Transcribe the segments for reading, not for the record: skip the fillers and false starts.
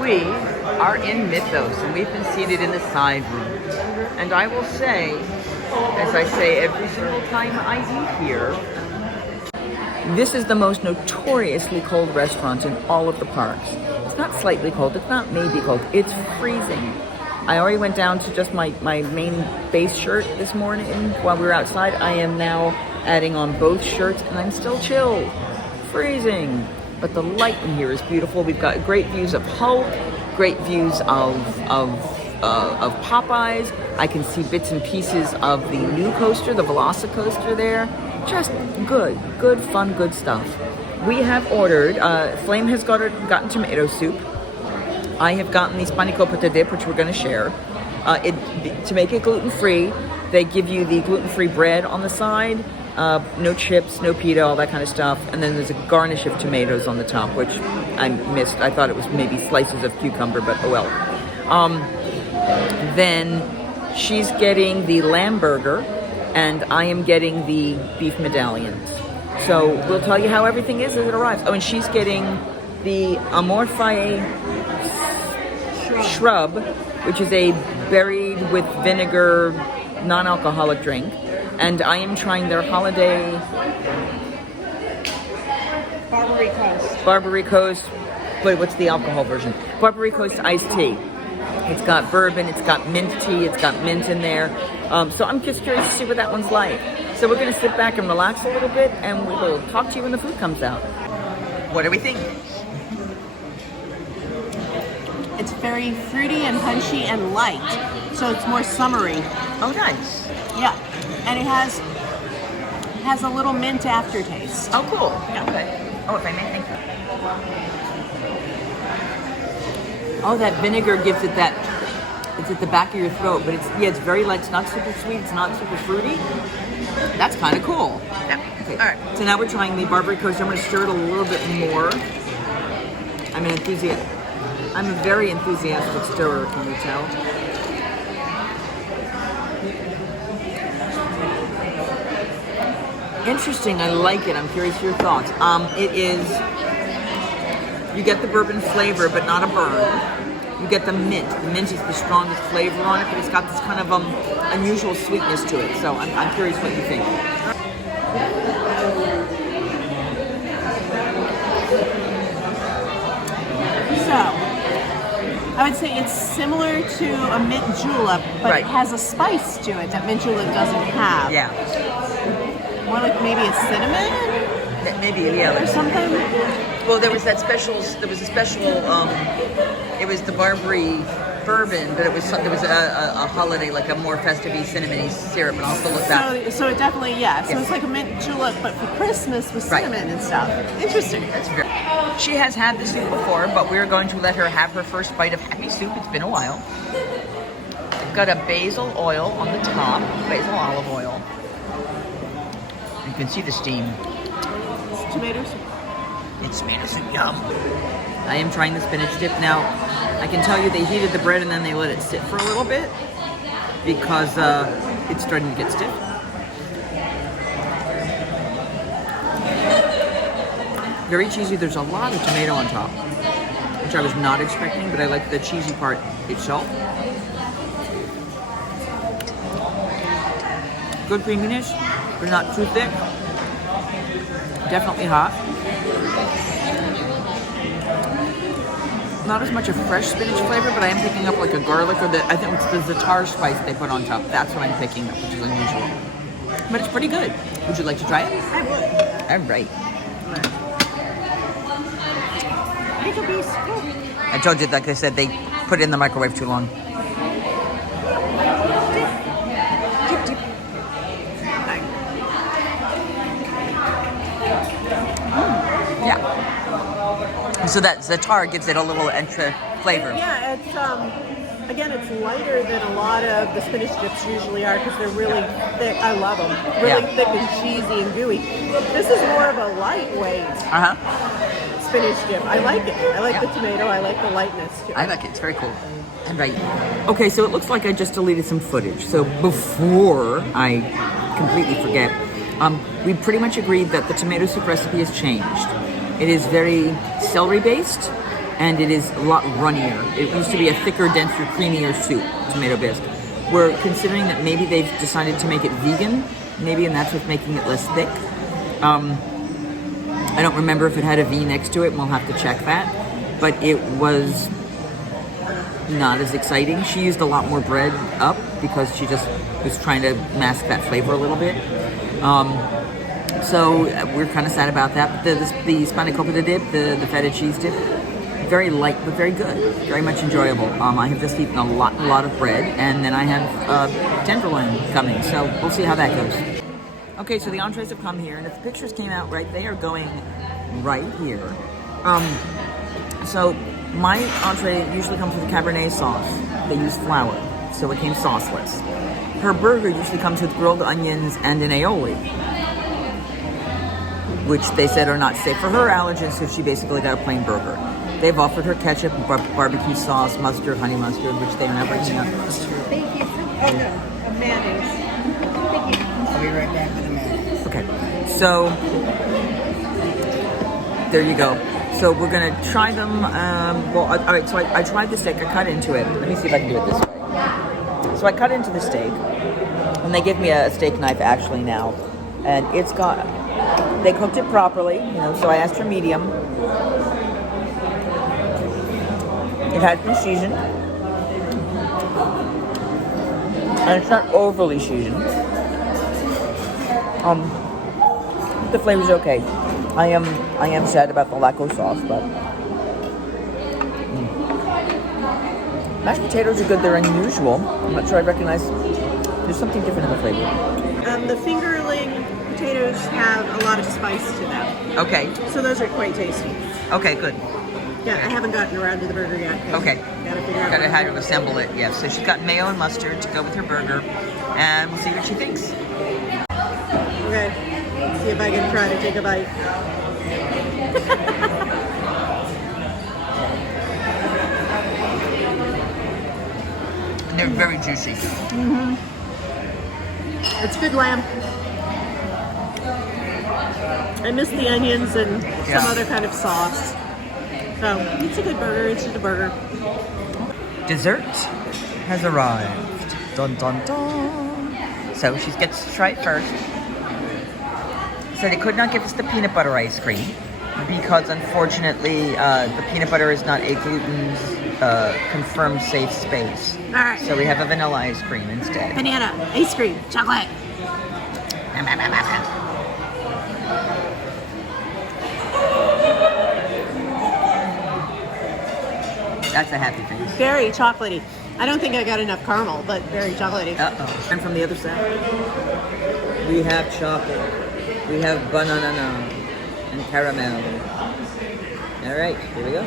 We are in Mythos, and we've been seated in the side room. And I will say, as I say every single time I eat here, this is the most notoriously cold restaurant in all of the parks. It's not slightly cold, it's not maybe cold, it's freezing. I already went down to just my main base shirt this morning while we were outside. I am now adding on both shirts and I'm still chilled. Freezing. But the light in here is beautiful. We've got great views of Hulk, great views of Popeyes. I can see bits and pieces of the new coaster, the Velocicoaster there. Just good fun, good stuff. We have ordered, Flame has gotten tomato soup. I have gotten the Spinach Dip, which we're going to share. To make it gluten-free, they give you the gluten-free bread on the side, no chips, no pita, all that kind of stuff. And then there's a garnish of tomatoes on the top, which I missed. I thought it was maybe slices of cucumber, but oh well. Then she's getting the lamb burger, and I am getting the beef medallions. So we'll tell you how everything is as it arrives. Oh, and she's getting the Amor Faye Shrub, which is a berried with vinegar non-alcoholic drink. And I am trying their holiday Barbary Coast. Wait, what's the alcohol version? Barbary Coast iced tea. It's got bourbon, it's got mint tea, it's got mint in there. So I'm just curious to see what that one's like. So we're going to sit back and relax a little bit, and we will talk to you when the food comes out. What do we think? It's very fruity and punchy and light, so it's more summery. Oh, nice. Yeah, and it has a little mint aftertaste. Oh, cool. Yeah. Okay. Oh, if I may, thank you. Oh, that vinegar gives it that. It's at the back of your throat, but it's very light. It's not super sweet. It's not super fruity. That's kind of cool. Yeah. Okay. All right. So now we're trying the Barbary Coast. I'm going to stir it a little bit more. I'm a very enthusiastic stirrer, can you tell? Interesting. I like it. I'm curious your thoughts. You get the bourbon flavor, but not a burn. You get the mint. The mint is the strongest flavor on it, but it's got this kind of unusual sweetness to it. So I'm curious what you think. So, I would say it's similar to a mint julep, but right. It has a spice to it that mint julep doesn't have. Yeah. More like maybe a cinnamon? Maybe, yeah. Or something? Well, there was a special, it was the Barbary bourbon, but there was a holiday, like a more festive-y cinnamony syrup, and I'll still look back. So it definitely, yeah. So it's like a mint julep, but for Christmas with cinnamon and stuff. Interesting. That's she has had the soup before, but we're going to let her have her first bite of happy soup. It's been a while. I've got a basil oil on the top, basil olive oil. You can see the steam. It's tomato soup. It's tomato soup, yum. I am trying the spinach dip. Now, I can tell you they heated the bread and then they let it sit for a little bit because it's starting to get stiff. Very cheesy. There's a lot of tomato on top, which I was not expecting, but I like the cheesy part itself. Good creaminess, but not too thick. Definitely hot. Not as much a fresh spinach flavor, but I am picking up like a garlic or I think it's the za'atar spice they put on top. That's what I'm picking up, which is unusual. But it's pretty good. Would you like to try it? I would. All right. Little piece. I told you, like I said, they put it in the microwave too long. Yeah. So that za'atar gives it a little extra flavor. Yeah, it's again, it's lighter than a lot of the spinach dips usually are because they're really thick. I love them. Really thick and cheesy and gooey. This is more of a lightweight spinach dip. I like it. I like the tomato. I like the lightness too. I like it. It's very cool. And right. Okay, so it looks like I just deleted some footage. So before I completely forget, we pretty much agreed that the tomato soup recipe has changed. It is very celery-based, and it is a lot runnier. It used to be a thicker, denser, creamier soup, tomato bisque. We're considering that maybe they've decided to make it vegan, maybe, and that's what's making it less thick. I don't remember if it had a V next to it, and we'll have to check that. But it was not as exciting. She used a lot more bread up because she just was trying to mask that flavor a little bit. So we're kind of sad about that. But the Spinach Dip, the feta cheese dip, very light but very good, very much enjoyable. I have just eaten a lot of bread, and then I have tenderloin coming, so we'll see how that goes. Okay, so the entrees have come here, and if the pictures came out right, they are going right here. So my entree usually comes with a Cabernet sauce. They use flour, so it came sauceless. Her burger usually comes with grilled onions and an aioli, which they said are not safe for her allergens, so she basically got a plain burger. They've offered her ketchup, barbecue sauce, mustard, honey mustard, which they are now bringing up. Thank you. A mayonnaise. Thank you. I'll be right back with the mayonnaise. Okay, so there you go. So we're gonna try them. All right. So I tried the steak. I cut into it. Let me see if I can do it this way. So I cut into the steak, and they give me a steak knife actually now, and it's got. They cooked it properly, So I asked for medium. It has been seasoned, and it's not overly seasoned. The flavor's okay. I am sad about the Laco sauce, but mashed potatoes are good. They're unusual. I'm not sure I recognize. There's something different in the flavor. The fingerling potatoes have a lot of spice to them. Okay. So those are quite tasty. Okay, good. Yeah, I haven't gotten around to the burger yet. Okay. Gotta figure out. Gotta how to assemble it. Yeah. So she's got mayo and mustard to go with her burger, and we'll see what she thinks. Okay. Let's see if I can try to take a bite. And they're very juicy. Mm-hmm. It's good lamb. I miss the onions and some other kind of sauce. So it's a good burger. It's just a burger. Dessert has arrived. Dun dun dun. So she gets to try it first. So they could not give us the peanut butter ice cream because unfortunately the peanut butter is not a gluten confirmed safe space. All right. So we have a vanilla ice cream instead. Banana, ice cream, chocolate. That's a happy face. Very chocolatey. I don't think I got enough caramel, but very chocolatey. Uh-oh. And from the other side, we have chocolate. We have banana and caramel. All right, here we go.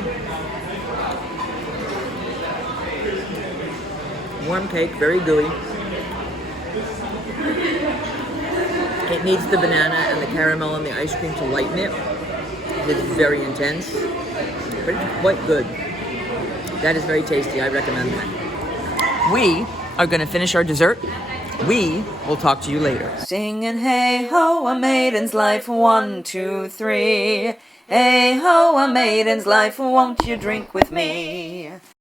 Warm cake, very gooey. It needs the banana and the caramel and the ice cream to lighten it. It's very intense, but it's quite good. That is very tasty. I recommend that. We are going to finish our dessert. We will talk to you later. Singing hey ho, a maiden's life, 1, 2, 3. Hey ho, a maiden's life, won't you drink with me?